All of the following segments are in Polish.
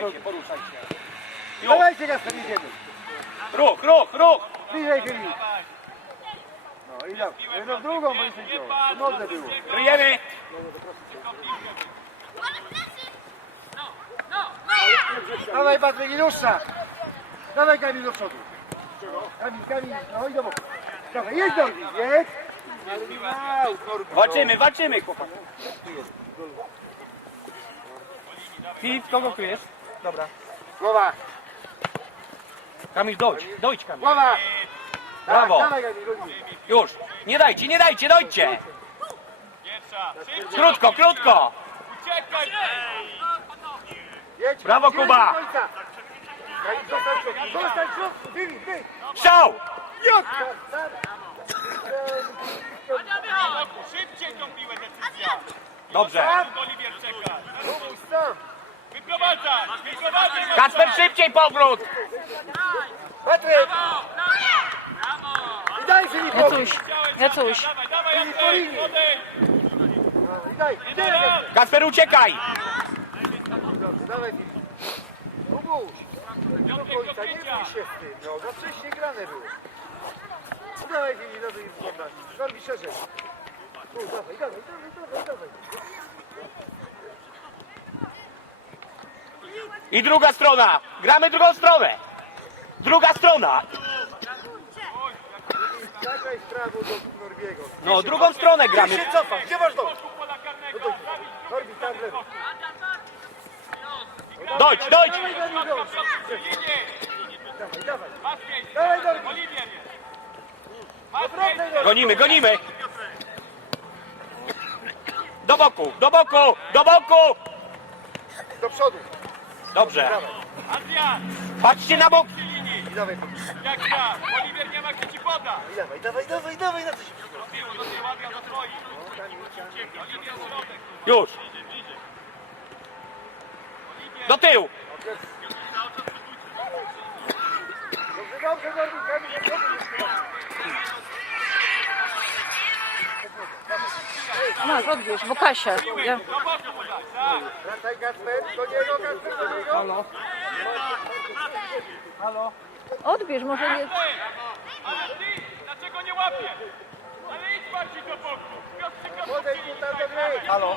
Poruszaj się, poruszaj się. Już. Dawajcie Gasper, idziemy. Ruch, ruch, ruch! Bliżej Filip. No i dobrze. No w drugą bądź sędzią. Modne było. Kryjemy! Dawaj Patryk i dłuższa. Dawaj Kamil do przodu. Kamil, Kamil, no i do boku. Dawaj, jedź do mnie, jedź. Walczymy, walczymy, chłopak. Filip, kogo jest? Dobra. Głowa, Kamil, dojdź, dojdź Kamil. głowa. Brawo. Dawaj Kamil, godnie. Już. Nie dajcie, nie dajcie, dojdźcie. Krótko, krótko. Jedź. Brawo, jedź Kuba. do końca. Zostań środku, zostań środku. Strzał! Szybciej tą piłę decyzja! Dobrze. Oliwier czeka! Pomóż sam. Kacper, szybciej powrót! Patryk. I daj Filipowi. Jacuś, Jacuś. Kasper, uciekaj! Dobrze, dawaj Filip. Pomóż. Do końca, nie bój się z tym. No, za wcześnie grane było. No Dawaj Filip, no to jest dobra. Norbi szerzej. Tu, dawaj, dawaj, dawaj, dawaj, dawaj. I druga strona. Gramy drugą stronę. Druga strona. Zagraj w prawo do Norbiego. No, drugą stronę Gdzie gramy. się cofasz? Gdzie masz! Norbi, tam w lewo. Dojdź, dojdź! Dawaj! Dawaj, Norbi. Norbi. Gonimy, gonimy. Do boku, do boku, do boku. Do przodu. Dobrze. Adrian! Patrzcie na bok. linii! I dawaj, Filip. Jak ja! Oliwier nie ma gdzie ci poda! I dawaj, dawaj, dawaj, dawaj, na coś. Do tyłu, do tyłu, Adrian do swoich! Oliwier środek! Już. Do tyłu. Dobrze, dobrze, Norbi, Kamil, dobrze. Masz, odbierz, bo Kasia. Ja! Wracaj, Gasper. Do niego, Gasper, do niego. Halo. Halo. odbierz, może nie... Ty! Ale ty! Dlaczego nie łapie? Ale idź bardziej do boku! Piotrze, Piotrze, Podejdź tu tam do gry. Halo.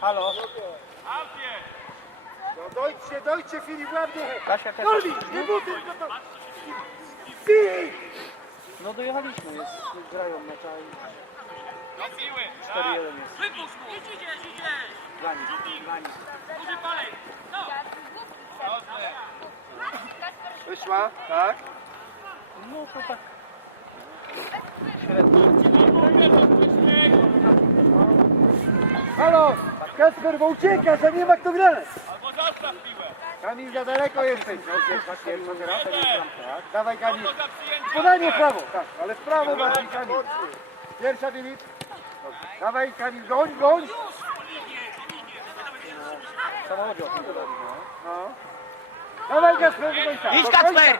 Halo. Alfie! No dojdźcie, dojdźcie, Filip, ładnie. Kasia, Kasia. Norbi, nie buduj, to... Filip! No dojechaliśmy, jest, grają Do piły! 4-1 jest Wypuść mu! Idź, idziesz, idziesz! dla nich, dla nich. Duży palec! No! Dobrze! Wyszła, tak? No to tak Halo! Kasper, bo uciekasz, a nie ma kto grać. Piłę! Kamil, za daleko jesteś. No, pierwsza, pierwsza, teraz, tak. Dawaj, Kamil. Podanie w prawo, tak, ale w prawo bardziej, Kamil. Pierwsza, Filip. Dobrze. Dawaj, Kamil, goń, goń. samochodzie o tym gadali, no. No. Dawaj, Kasper, do końca. Idź Do końca. Kacper.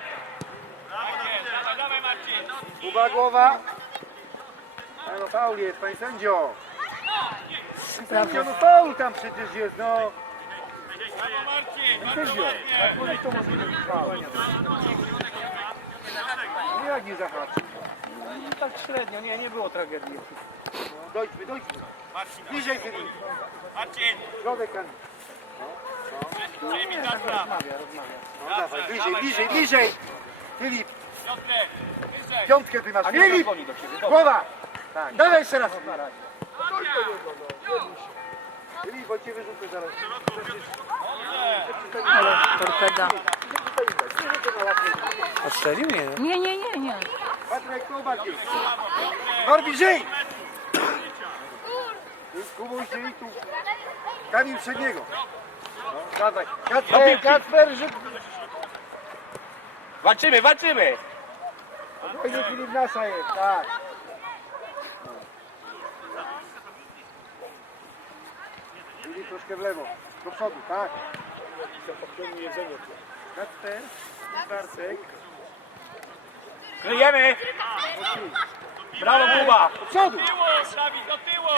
Tak jest! Dawaj, dawaj Marcin! Kuba, głowa. No faul jest, panie sędzio. Sędzio, no faul tam przecież jest, no. Sędzio, jak to być faul? No jak nie zahaczy? I tak średnio, nie, nie było tragedii. Dojdźmy, dojdźmy. Bliżej, Filip. Marcin! Środek, Kamil. Przyjmij Kacpra! Rozmawia, rozmawia. No dawaj, bliżej, bliżej, bliżej. Filip, Piotrek! Wyżej! piątkę ty masz. Nie Filip, głowa. Tak. Dawaj jeszcze raz. Filip, bo cię wyrzucę zaraz. Torpeda. A strzelił? Nie. Nie, nie, nie, nie. Patryk, tu bardziej. Norbi, żyj! Kubuś, żyj tu. Kamil przed niego. No. Do Kacper. Kacper, żyj. Walczymy, walczymy. Spokojnie, Filip nasza jest, tak. Filip troszkę w lewo. Do przodu, tak. Kacper, Bartek. Kryjemy. Brawo, Kuba. Do przodu. Dawid, do tyłu!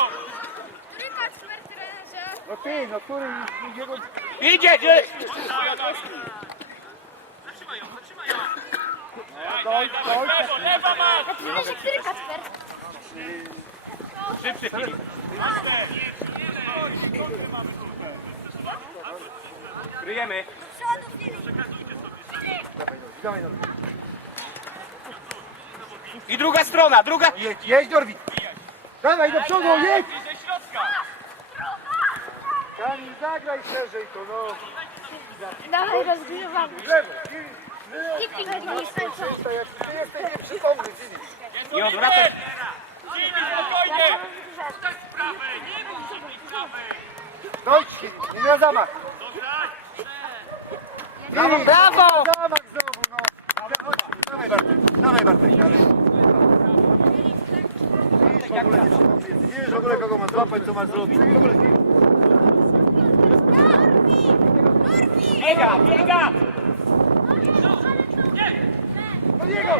No ty, no który jego... Idzie, gdzie? Doj, doj, Lewo, lewa masz! Który Kacper? Szybszy Filip. Kryjemy. Przodu Filip. Dawaj, Norwid, dawaj, Norwid. I druga strona, druga. Jedź, jedź, Norwid. Dawaj do przodu, jedź! Bliżej środka! Kamil, zagraj szerzej to, no. Dawaj, rozgrzewamy. W lewo, i I pingwini skończą. czysto, jak ty jesteś nieprzytomny. I odwracaj. Filip, spokojnie! Dojdź, Filip, nie na zamach. Brawo, Brawo! Zamach znowu, no. Dawaj Bartek, dawaj jesteś. Widzisz w ogóle kogo ma złapać, co ma zrobić. W ogóle, Biega, biega. Do niego!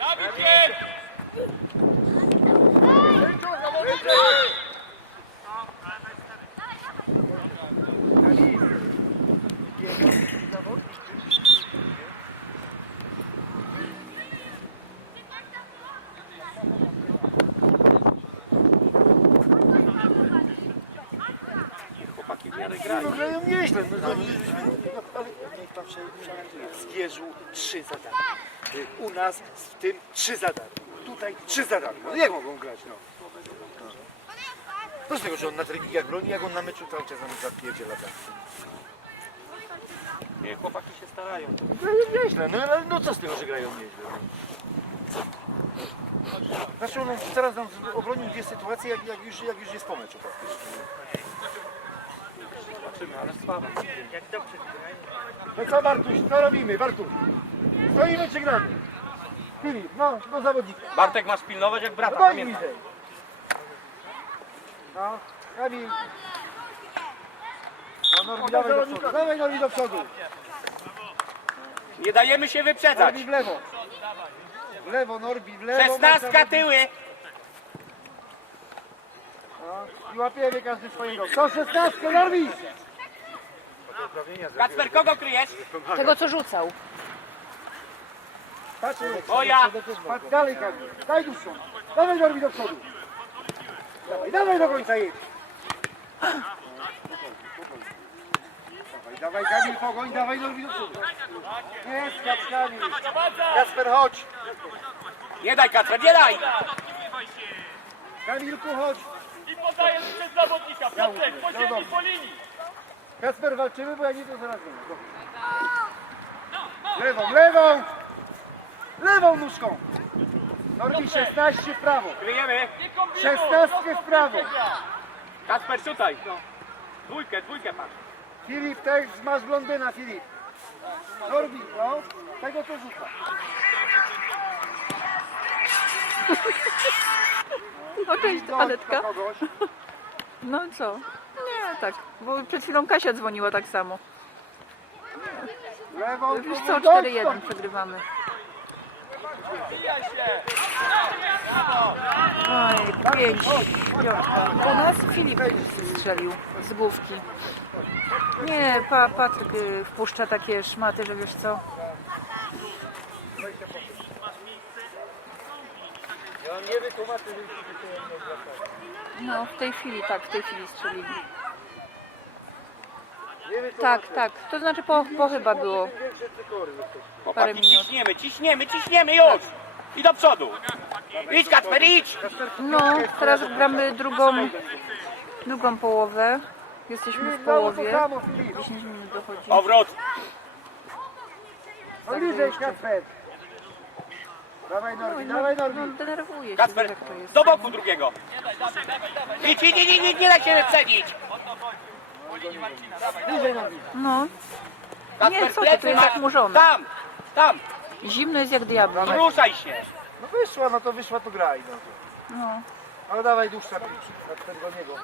Dawid jest! Miarę No grają. grają nieźle, no, no, no, ale niech pan. W Zgierzu trzy za darmo. Y, U nas w tym trzy za darmo. Tutaj trzy za darmo. No jak mogą grać, no? no. Co z tego, że on na treningach broni, jak on na meczu cały czas nam zapierdziela tak. Nie, chłopaki się starają. Grają nieźle, no ale no co z tego, że grają nieźle? No. Znaczy on teraz nam obronił dwie sytuacje, jak, jak, już, jak już jest po meczu praktycznie. Zobaczymy, ale słabo. No co Bartuś, co robimy, Bartuś? Stoimy czy gramy? Filip, no, do zawodnika. Bartek masz pilnować jak No brata, pamiętaj. niżej. No, Kamil. No Norbi, dawaj do przodu, dawaj Norbi do przodu. Nie dajemy się wyprzedzać. Norbi w lewo. W lewo, Norbi, w lewo. Szesnastka tyły. No, I łapiemy każdy swojego. Kto szesnastkę, Norbi? Kacper, kogo kryjesz? Tego co rzucał. Patrz, O ja. patrz dalej Kamil. Daj dłuższą. Dawaj Norbi do przodu. Dawaj, dawaj do końca jedź. Dawaj, dawaj Kamil, pogoń, dawaj Norbi do przodu. Jest, Kacz, Kamil. Kasper, chodź. Nie daj Kacper, nie daj. Kamilku, chodź. I podaje przez zawodnika. Piotrek, po ziemi, po linii. Kasper, walczymy, bo jak nie to zaraz będzie. Lewą, lewą! Lewą nóżką! Norbi 16 w prawo. Kryjemy. Nie kombinuj. 16 w prawo. Kacper, tutaj. Dwójkę, dwójkę patrz. Filip, też masz blondyna, Filip. Norbi, no, tego to rzuca. No cześć, kogoś. No co? Nie, tak. Bo przed chwilą Kasia dzwoniła tak samo. Lewą, Już co, dość 4-1 tam. przegrywamy. Wbijaj się. Oj, pięć. Piątka. U nas Filip strzelił z główki. Nie, pa, Patryk y, wpuszcza takie szmaty, że wiesz co. Ja nie wytłumaczę, że się nie odwracają. No, w tej chwili, tak, w tej chwili strzelili. Tak, tak. To znaczy po, po chyba było. Parę Chłopaki, minut. ciśniemy, ciśniemy, ciśniemy już. I do przodu. Idź Kacper, idź. No, teraz gramy drugą, drugą połowę. Jesteśmy w połowie. samo, Filip. 10 minut dochodzi. Powrót. No bliżej, Kasper. Dawaj Norbi, dawaj No, Norbi. denerwuje się, Kacper, wiesz, jak to jest. do boku drugiego. Idź, idź, idź, idź, nie się wyprzedzić. No, Nie, co ty, to jest zachmurzone. Tam, tam. zimno jest jak diabeł. Ruszaj się. No wyszła, no to wyszła, to graj. No. No, Ale dawaj dłuższa piłka, od tego niego.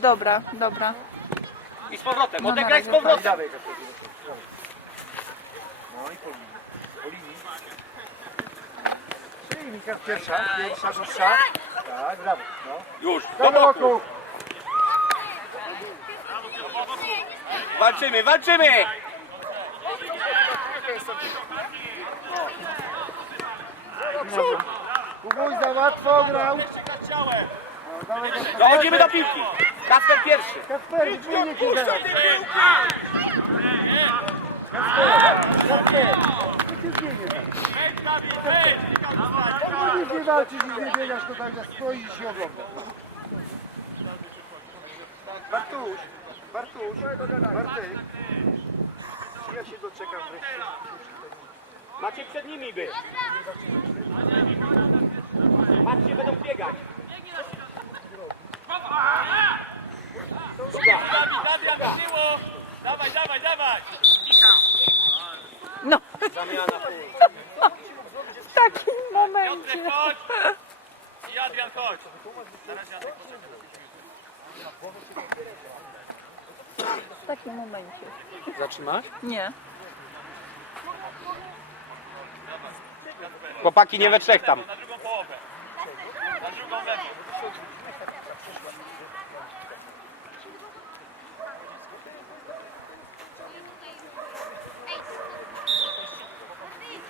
dobra, dobra. I z powrotem, No, odegraj z razie powrotem. Dawaj, dawaj. No i po linii. Po linii. Czyli Mika pierwsza, pierwsza, dłuższa. Tak, brawo. No. Już, Do do boku. boku. Walczymy, walczymy! Kubuś za łatwo grał. Dochodzimy do piłki. Kasper pierwszy. Kasper, zmienię cię teraz. Kasper, Kasper. Co cię zmienię teraz? Nic nie walczysz, nic nie biegasz, to tak stoisz i oglądasz. Bartuś, Bartuś, Bartek. Czy ja się doczekam wreszcie? Macie przed nimi być. Patrzcie, będą biegać. Adrian, do tyłu! Dawaj, dawaj, dawaj! No. W takim Piotrek, momencie. chodź! I Adrian, chodź! W takim momencie. Zatrzymać? Nie. Chłopaki nie we trzech tam.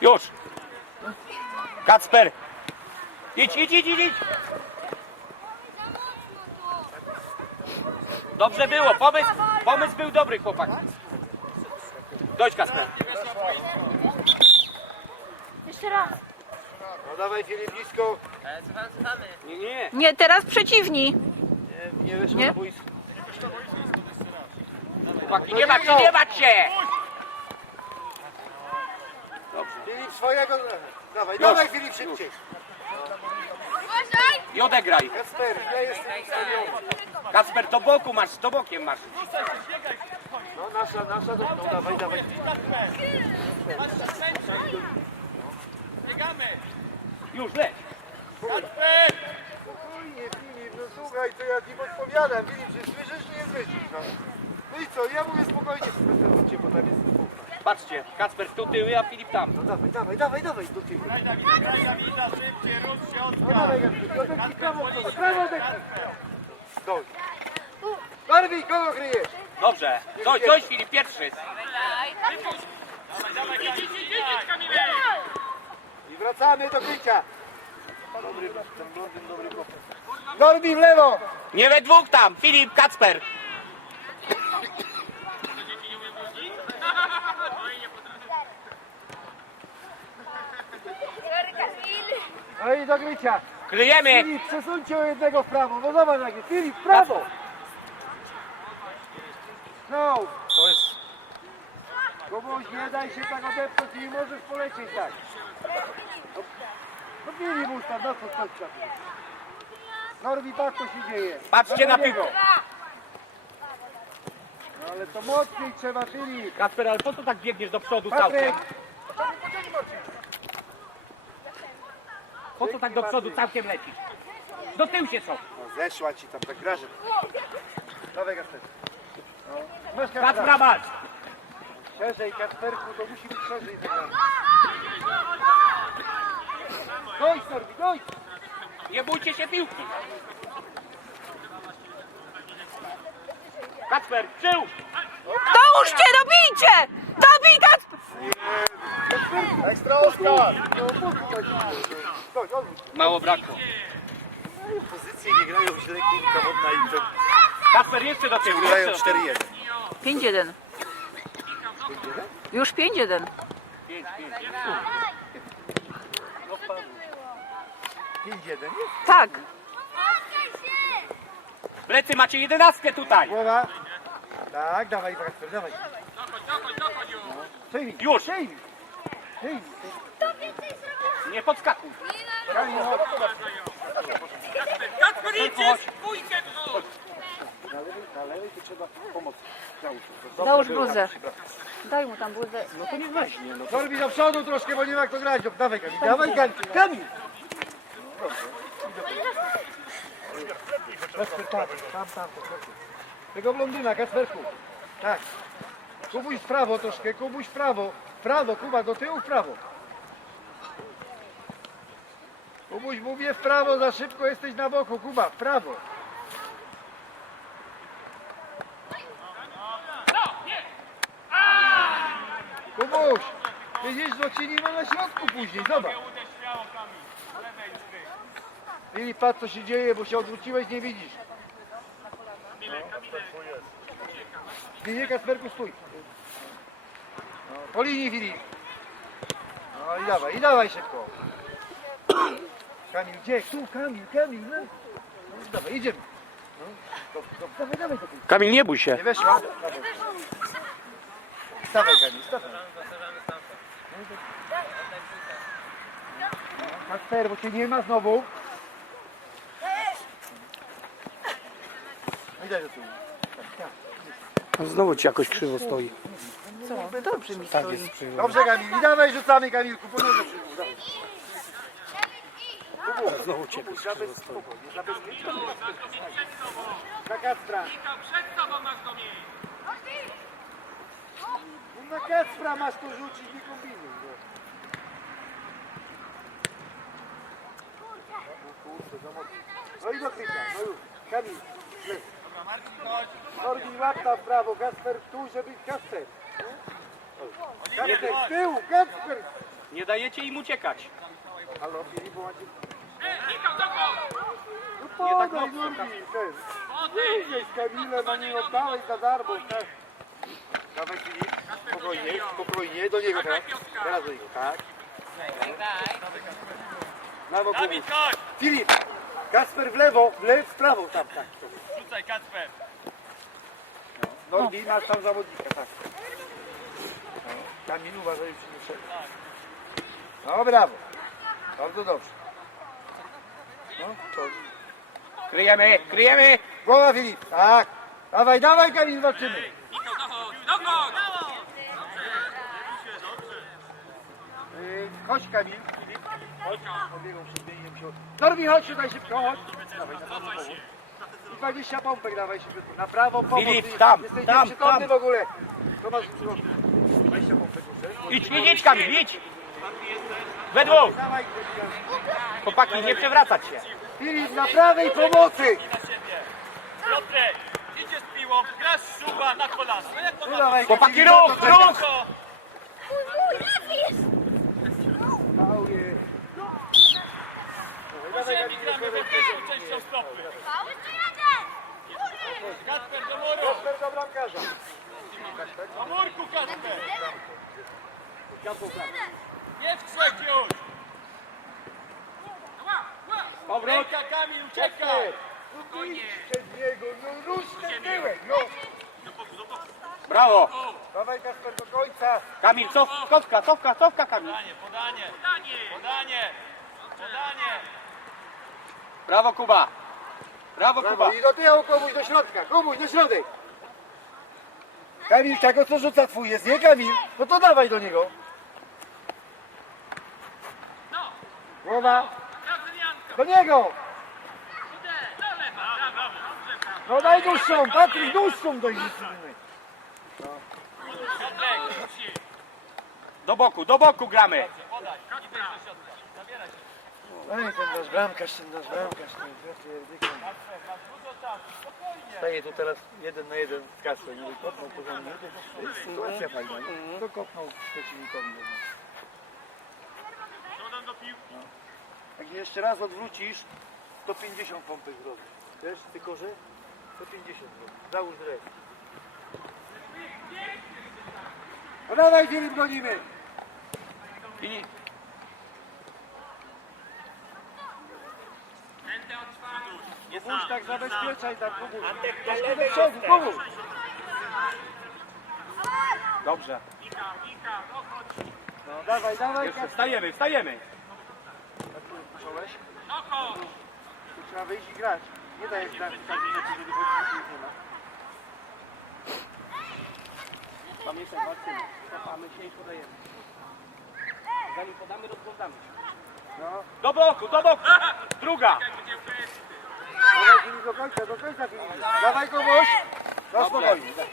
Już. Kacper. Idź, idź, idź, idź, Dobrze było, pomysł, pomysł był dobry, chłopak. Dojdź, Kasper. Jeszcze raz. No dawaj Filip blisko. Nie, nie. Nie, teraz przeciwni. Nie, nie weszło Nie? na boisko. Chłopaki, nie bać się, nie bać się. Filip swojego. Dawaj, dawaj Filip szybciej. I odegraj. Kasper, ja jestem ustawiony. Kacper, do boku masz, do bokiem masz. No nasza, nasza, no, no dawaj, dawaj. Biegamy! Już, leć. Kacper! Spokojnie Filip, no słuchaj, to ja ci podpowiadam. Filip, czy słyszysz, czy nie słyszysz? No. No i co, ja mówię spokojnie. Chodźcie, bo tam jest. Patrzcie, Kacper tu tyły, a Filip tam. No dawaj, dawaj, dawaj, dawaj, do tyłu. Daj Dawida, daj Dawida, szybciej, rusz się, No odpal! dawaj, odepnij prawo, prawo. Doj. Barwi, kogo kryjesz? Dobrze. Dojdź, dojdź, Filip, pierwszy. I wracamy do krycia. Dobry, ten blondyn, dobry chłopak. Norbi w lewo. Nie we dwóch tam. Filip, Kacper. No i do krycia. Kryjemy. Filip, przesuńcie o jednego w prawo. No zobacz jak jest. Filip, w prawo. No. To jest... Komuś nie daj się tak odepchnąć i możesz polecieć tak. No, no Filip ustaw, no co tam. Norbi, patrz co się dzieje. Patrzcie na piłkę. No ale to mocniej trzeba, Filip. Kacper, ale po co tak biegniesz do przodu Patryk. całkiem? Po co tak do przodu całkiem lecisz? Do tyłu się co? No, zeszła ci tam tak graże. Dawaj Kasper. No. Masz Kacpra Kasper. masz. Szerzej Kasperku, to musi być szerzej zagrane. Dojdź Norbi, dojdź. Nie bójcie się piłki. Kacper, tył. Dołóżcie, dobijcie! Dobij Kacper! Ekstra Oskar. No. Mało brakło. Pozycje nie grają źle, kilka wodna i to Kacper, jeszcze do tyłu. grają Jeszcze do tyłu. 4-1. 5-1. Już 5-1. 5-1 jest? Tak. Plecy macie jedenastkę tutaj. Głowa. Tak, dawaj Kasper, dawaj. Przyjmij. Już. Przyjmij. Przyjmij. Nie podskakuj. Kacper, idziesz! Dwójkę wrzuć! Na lewej, na lewej to trzeba pomoc. Załóż. Bluzę. Daj mu tam bluzę. No to nie weźmie. No. Norbi do przodu troszkę, bo nie ma jak to grać. Dawaj Kamil, dawaj Kamil. Kamil. Kasper, tak, tam, tam, to. Tego blondyna, Kasperku. Tak. Kubuś w prawo troszkę, Kubuś w prawo. W prawo, Kuba, do tyłu w prawo. Kubuś, mówię w prawo, za szybko jesteś na boku. Kuba, w prawo. Kubuś, widzisz, ma na środku później, zobacz. Filip, patrz co się dzieje, bo się odwróciłeś, nie widzisz. Nie, nie, Kasperku, stój. Po linii, Filip. No i dawaj, i dawaj szybko. Kamil, gdzie? Tu, Kamil, Kamil, no. no dawaj, idziemy. No, do, do, dawaj, dawaj, tej. Kamil, nie bój się. Nie weszła? Dawaj. Stawaj, Kamil, stawaj. No, Kasper, bo cię nie ma znowu. No i daj do tyłu. Tak, tak. Znowu ci jakoś krzywo stoi. Co? Dobrze mi Tak stoi. jest krzywo. Dobrze Kamil, i dawaj rzucamy Kamilku, po dawaj. Znowu Kacpra. Michał, przed tobą masz go mieć. Na Kacpra masz to rzucić, nie kombinuj. No. I do kryka, no już. Kamil, lew. Norbi łap tam w prawo, Kasper tu, żeby Kasper. Kasper z tyłu, Kasper. Nie dajecie im uciekać. Halo, Filip, bo macie... No podaj, Norbi, ten. Wyjdziesz z Kamilem, a nie oddałeś za darmo, tak. Dawaj Filip, spokojnie, do niego teraz. Teraz tak. Filip, Kasper w lewo, w lewo, w prawo, tam, tak. Rzucaj, Kacper. Norbi, masz zawodnika, tak. Kamil, uważaj, już nie szedł. No brawo, bardzo dobrze. No, to... Kryjemy, kryjemy. Głowa Filip, tak. Dawaj, dawaj Kamil, zobaczymy. Yy, chodź Kamil, Filip, chodź. Obiegą przed biegiem się. Norbi, chodź tutaj szybko, chodź. Dawaj, na prawo. I 20 pompek dawaj szybko. Na prawo pomoc. Filip, Ty tam, Jesteś tam, nieprzytomny tam. w ogóle. To masz w środku. 20 pompek. Idź, idź, idź Kamil, idź. We dwóch. Chłopaki, nie przewracać się. Filip, na prawej pomocy. Piotrek, idzie z piłą, grasz szuba na kolana. No jak to ma Chłopaki, ruch, ruch. ziemi gramy wewnętrzną częścią stopy. Kacper do muru. Kasper do bramkarza. Do murku, Kacper. Nie w trzech już. Powrót. Ręka, Kamil, uciekaj. No przed niego, no rusz ten tyłek, no. Brawo. Dawaj Kasper do końca. Kamil, cof, cofka, cofka, cofka Kamil. Podanie, podanie. Podanie. Podanie. Brawo Kuba. Brawo Kuba. I do tyłu komuś do środka, komuś do środek. Kamil, tego co rzuca twój jest, nie Kamil? No to dawaj do niego. Głowa, do niego. No daj dłuższą, Patryk, dłuższą do rzuci. Do boku, do boku gramy. Podaj. I wejdź do środka. Zabieraj się. Ej, ten nasz bramkarz, ten nasz bramkarz, ten. Spokojnie. Staje tu teraz jeden na jeden z kasą, nie kopnął porządnie. Sytuacja fajna, nie? To kopnął przeciwnikowi. Do piłki. Jak jeszcze raz odwrócisz, to 50 pompek zrobisz. Wiesz, tylko że to 50 zrobisz. Załóż dres. No dawaj, Filip, gonimy! I. Nie Kubuś, tak zabezpieczaj. Antek, przodu, Kubuś! Dobrze. No dawaj, dawaj, Jeszcze wstajemy, wstajemy. Musiałeś? Dochodź. Tu trzeba wyjść i grać. Nie daj jak tak, tak, żeby chodzić nie ma. Pamiętaj, walczymy. Cofamy się i podajemy. Zanim podamy, rozglądamy się. No, Do boku, do boku. Druga. dawaj Filip do końca, do końca Filip. Dawaj kogoś. No spokojnie. tak.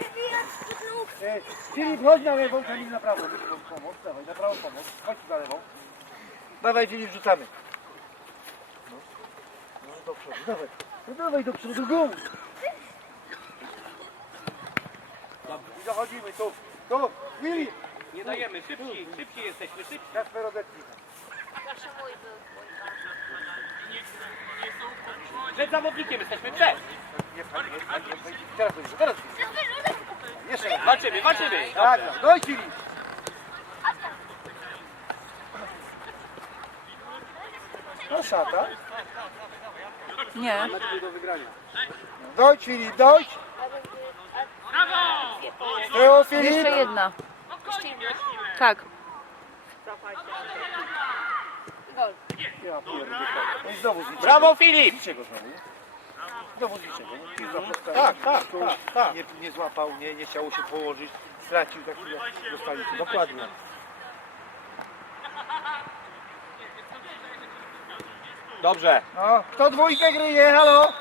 E, Filip, chodź na lewą, Kamil na prawą. Weź tą Pomoc, dawaj, na prawą pomoc. Chodź na lewą. Dawaj Filip, rzucamy. Do przodu, dawaj. No dawaj do przodu, gum. I zachodzimy tu, tu, Willi. Nie dajemy, szybci, szybci jesteśmy, szybci. Kasper odetnij. Przed zawodnikiem jesteśmy, przed. Nie, nie, nie, nie, nie. Teraz będzie, teraz będzie. Jeszcze raz. Walczymy, walczymy. Tak, Filip. No szata. Nie. Dojdź Filip, dojdź. Teo Jeszcze Filip. jedna. Tak. Ja pierdolę. No i znowu z niczego. Brawo Filip! Z niczego znowu, nie? Znowu z niczego, nie? Tak, tak, tak, tak. Nie, nie złapał, nie, nie chciało się położyć. Stracił za chwilę. Dostali się. Dokładnie. Dobrze. No, kto dwójkę gryje, halo?